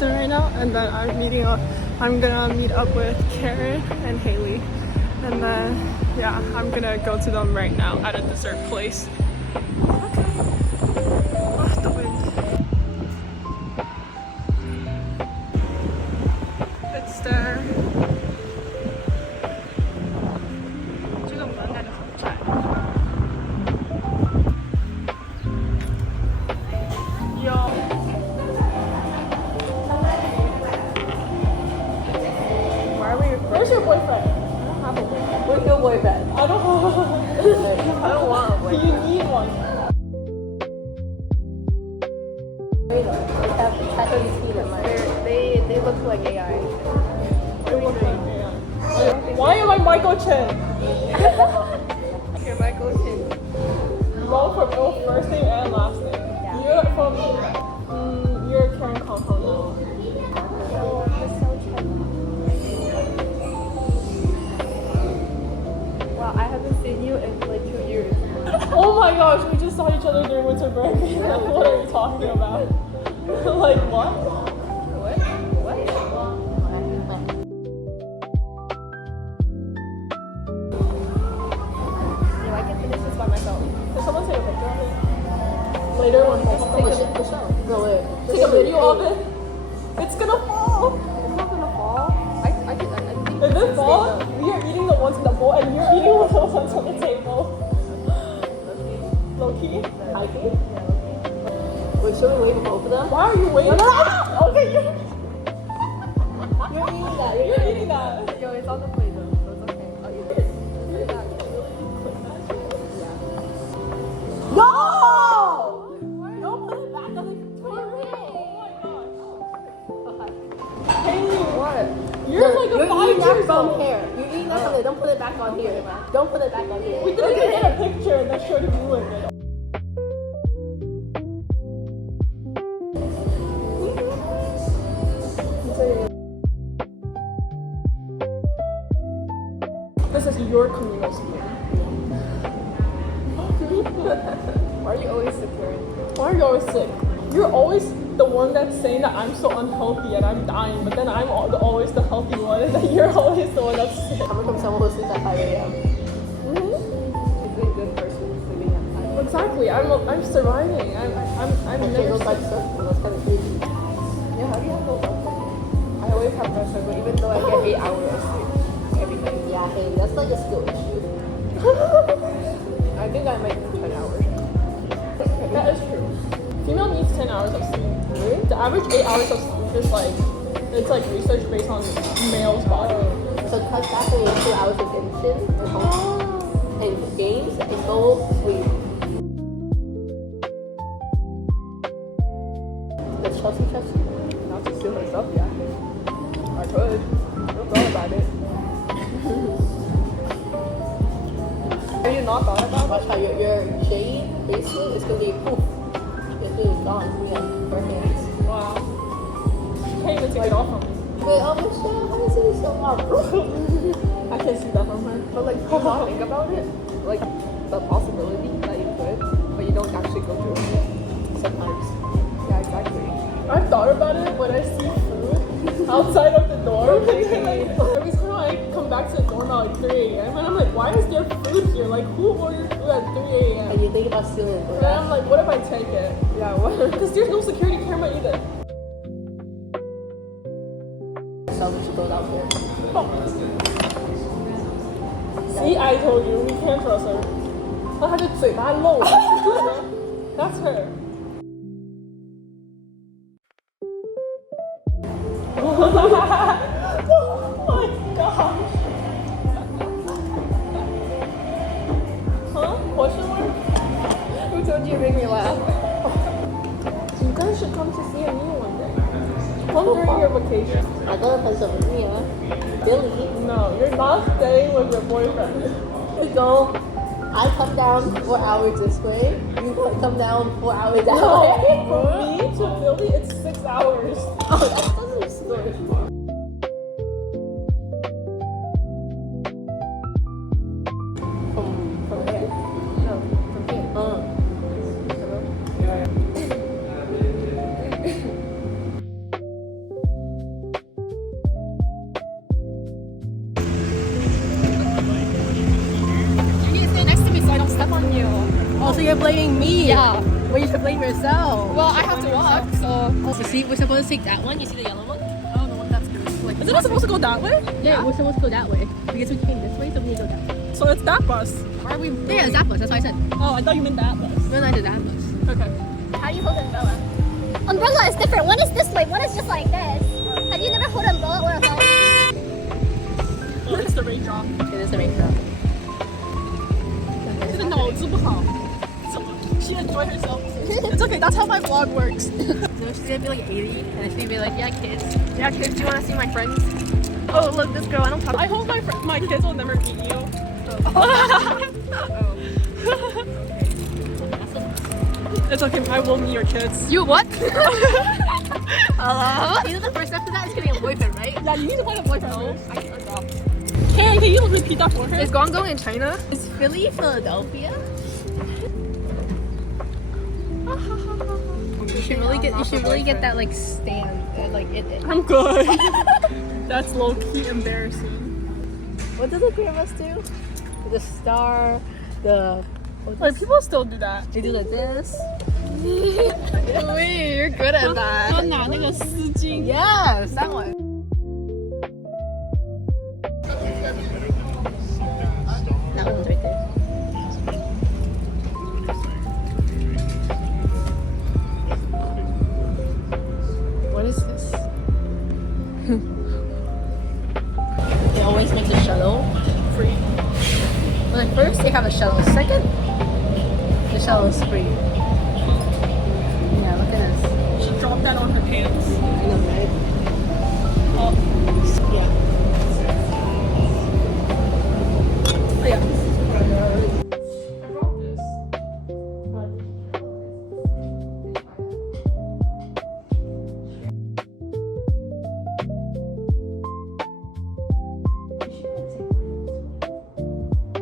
Boston right now, and then I'm gonna meet up with Karen and Haley, and then yeah, I'm gonna go to them right now at a dessert place. Okay. Oh, the wind. It's there. 지금 만나는 잘. Where's your boyfriend? I don't have a boyfriend. Where's your boyfriend? I don't have I don't want a boyfriend. You need one. They look like AI. They look like AI. Why am I Michael Chen? You're Michael Chen. Both from both first name and last name. Yeah. You're from you're Karen Compound now. Wow, I haven't seen you in like 2 years. Oh my gosh, we just saw each other during winter break. What are you talking about? Like what? What? Yeah, I can finish this by myself. Can someone take a picture of it? Later when I take a video of it? It's gonna fall! It's not gonna fall. I think if it falls, we are eating the ones in the bowl and you're eating the ones on the table. Low-key? High-key? Yeah, low-key. Wait, should we wait for both of them? Why are you waiting? No. Okay, you're eating that. You're eating that. Yo, it's on the plate though, so it's okay. I'll eat it. No! Don't put it back on the plate. Oh my gosh. Haley, what? You're like a 5 years old. You're eating that from there. Don't put it back on here. Don't put it back on here. We didn't get a picture and that showed you ruined it. This is your communal spoon. Why are you always sick, Karen? Why are you always sick? You're always the one that's saying that I'm so unhealthy and I'm dying, but then I'm always the healthy one, and then you're always the one that's sick. Coming from someone who sleeps at 5 a.m. It's a good person sleeping at 5 a.m. Exactly. I'm surviving. I'm never sick. That's kind of crazy. Yeah, how do you have no self-care? I always have no self-care, even though I get 8 hours of sleep every night. Yeah, hey, that's like a skill issue. I think I might need 10 hours. That is true. Female needs 10 hours of sleep. Really? The average 8 hours of sleep is like, it's like research based on male's body. So cut back away 2 hours of gym and games and go sleep. Does Chelsea trust you? Not to steal her stuff, yeah. I could. I thought about it. Have you not thought about it? Watch how your shade bracelet is gonna be poof. It's gonna be gone from your hands. Wow. You can't even take it off from me. Wait, oh Michelle, how is it so loud? I can't see that from her. But like, do you not think about it? Like, the possibility that you could, but you don't actually go through it sometimes. Yeah, exactly. I've thought about it when I see food outside of the dorm. Every time I come back to the dorm at like 3 a.m. and I'm like, why is there food here? Like, who ordered food at 3 a.m.? And you think about stealing it. And I'm like, what if I take it? Yeah, what? Because there's no security camera either. So we should go out there. See, I told you, we can't trust her. 她的嘴巴漏了 That's her. Oh my gosh. Huh? Question mark? Who told you to make me laugh? You guys should come to CMU one day. Come during your vacation. I go to Pennsylvania. Billy. No, you're not staying with your boyfriend. We go. I come down 4 hours this way. You come down 4 hours that way. From me to Philly, it's 6 hours. Oh, that's a story. From here? No, from here. me. Yeah. Well, you should blame yourself. Well, I have to walk, so. You see, we're supposed to take that one. You see the yellow one? I don't know what that's doing. Like, Is it not supposed to go that way? Yeah, we're supposed to go that way. Because we came this way, so we need to go that way. So it's that bus. Where are we? Yeah, it's that bus. That's why I said. Oh, I thought you meant that bus. We're not to that bus. Okay. How do you hold an umbrella? Umbrella is different. One is this way, one is just like this. Have you never held an umbrella or a phone? Oh, it's the raindrop. It is the raindrop. No, 这不好. She enjoyed herself. It's okay, that's how my vlog works. So she's gonna be like 80, and she's gonna be like, yeah, kids. Yeah, kids, do you wanna see my friends? Oh, look, this girl, I don't talk. I hope my kids will never meet you. It's okay, I will meet your kids. You what? Hello? You know the first step to that is getting a boyfriend, right? Yeah, you need to find a boyfriend first. I can't stop. Can you repeat that for her? Is Guangdong in China? Is Philly Philadelphia? You should really get that like stand. I'm good. That's low key embarrassing. What does the three of us do? The star, Like people still do that. they do like this. Wait, you're good at that. 拿那个丝巾. Yes, that one. That one's right there. What is this? They always make the shuttle free. Well, at first they have a shuttle. Second, the shuttle is free. Yeah, look at this. She dropped that on her pants. I know, right? Oh, Yeah. oh yeah. I brought this.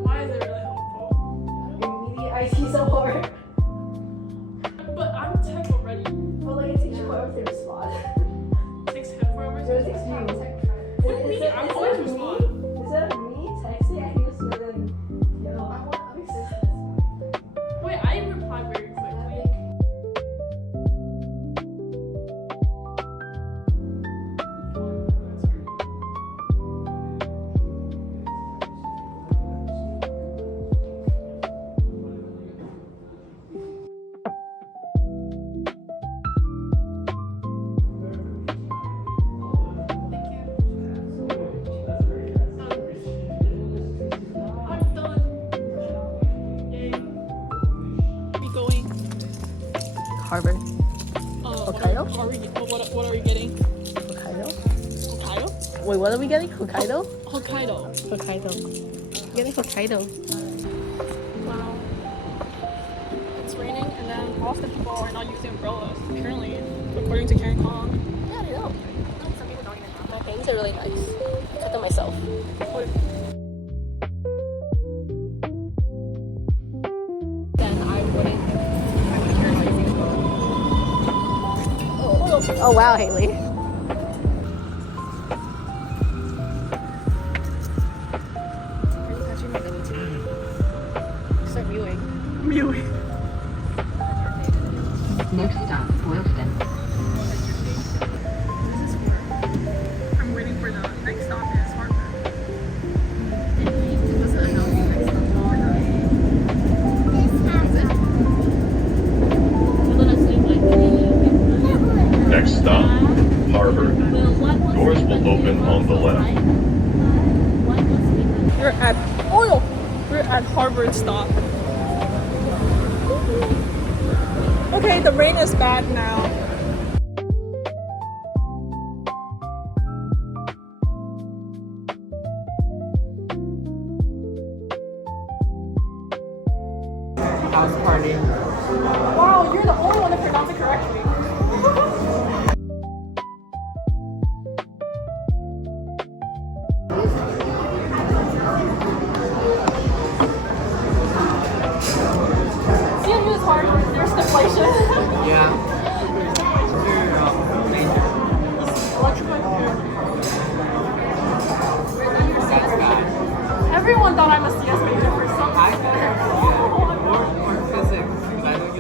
Why is it really helpful? Immediate IT support. But I'm tech already. But like it takes you forever to respond. It takes him forever. So it takes you. What do you mean? I'm always respond. Instead of me texting, I can just go like, yo, I want to Wait, I reply very quickly. I'm done. Yay. Be going. Harvard. Hokkaido? What are we getting? Hokkaido? Hokkaido? Wait, what are we getting? Hokkaido? Hokkaido. Hokkaido. Getting Hokkaido. Wow. It's raining and then lots of people are not using umbrellas, apparently, according to Karen Kong. Yeah, I know. Some people don't even have. My hands are really nice. I cut them myself. Then I wouldn't care about using it. Oh wow, Haley. Are you touching my belly too? Start mewing. Mewing. Next stop, Wilson. I'm waiting for the next stop is Harvard. Next stop, Harvard. Doors will open on the left. We're at Harvard stop. Okay, the rain is bad now. house party. Wow, you're the only one that pronounced it correctly. CMU is hard. There's deflation. Yeah. That's bad. Everyone thought I'm a CS major for some reason. Or physics, because I don't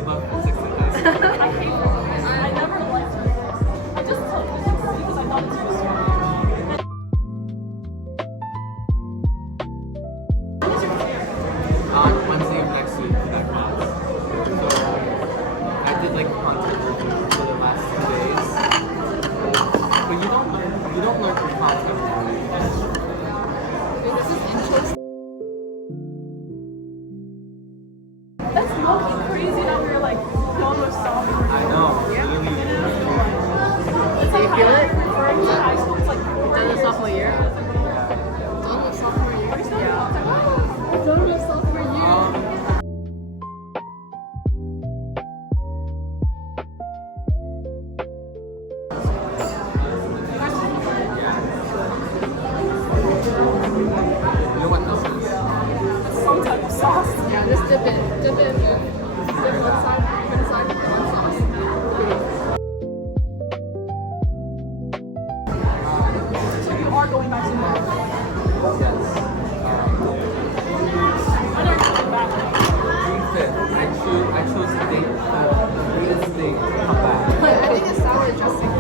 like comfortable for the last 2 days. But you don't learn from content. That's fucking crazy that we're like going with sophomore. I know. Literally. It's like you feel how it? we're referring to high school. It's like Done the sophomore year? Done the sophomore year? Yeah. Done the sophomore year. You know what this is? some type of sauce. Yeah, just dip it. Dip it. Dip one side, one side, one sauce. So you are going back to America. Yes. I don't know about that. June 5th. I chose the date, the latest date to come back. I think it's salad dressing.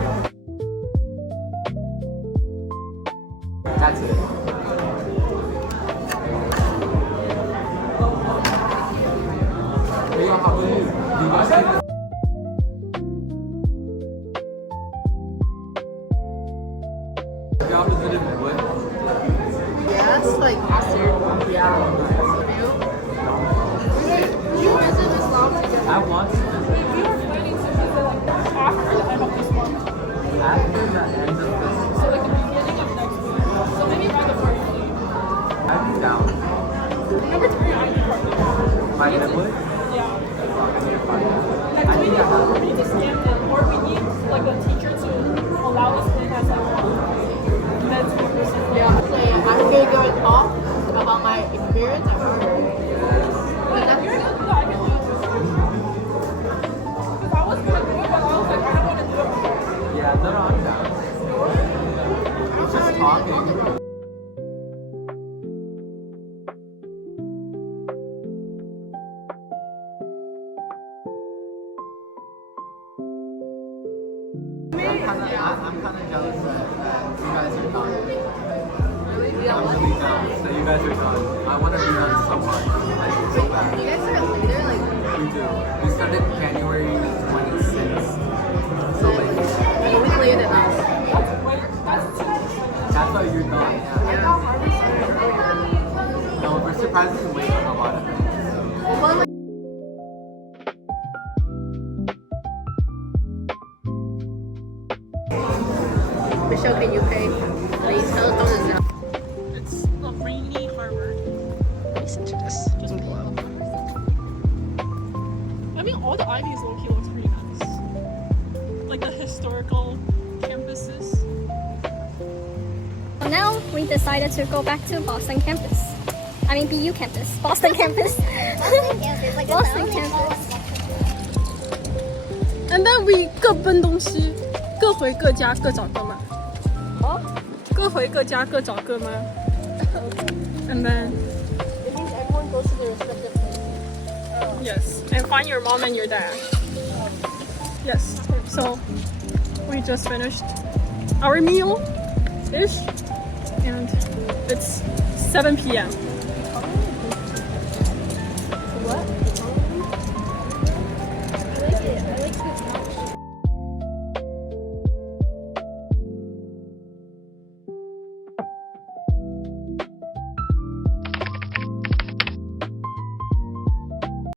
That's it. Hey, how about you? Do you guys think the opposite of what? Yes, like faster. Yeah. You guys are just loud together. I want to We were planning to visit like after the end of this month. after the end of this. So like the beginning of next week. So maybe by the first week. I'm down. Remember to bring your ID card with you. My input? Yeah. I think I have. We need to scan it, or we need like a teacher to allow us to have like med speakers. Yeah, so I figured off about my experience at work. But that's You're gonna do that, I can do it too. Because I was gonna do it, but I was like, I don't want to do it before. Yeah, no, I'm down. Just talking. I'm kind of jealous that you guys are done. I'm really jealous that you guys are done. I want to be done so much. Like, so bad. you guys are later, like We do. We started January 26th. So like, a week later than us. that's why you're done. Yeah. No, we're surprisingly late on a lot of things. Michelle, can you pay? Please tell us on now. It's a rainy Harvard. Listen to this. Just blow. I mean, all the Ivies low-key looks pretty nice. Like the historical campuses. Now we decided to go back to Boston campus. I mean BU campus. Boston campus. Boston campus. And then we 各奔东西，各回各家，各找各妈。Oh, 各回各家，各找各妈。And then it means everyone goes to their respective places. yes, and find your mom and your dad. Yes. So we just finished our meal ish, and it's 7 p.m. What? I like it. I like it.